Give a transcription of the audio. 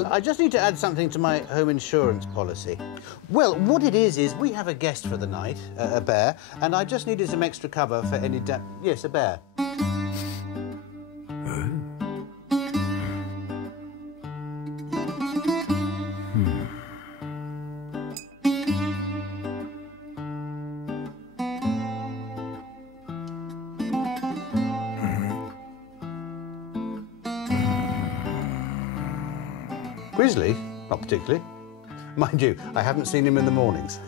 Hello, I just need to add something to my home insurance policy. Well, what it is we have a guest for the night, a bear, and I just needed some extra cover for any Yes, a bear. Grizzly? Not particularly. Mind you, I haven't seen him in the mornings.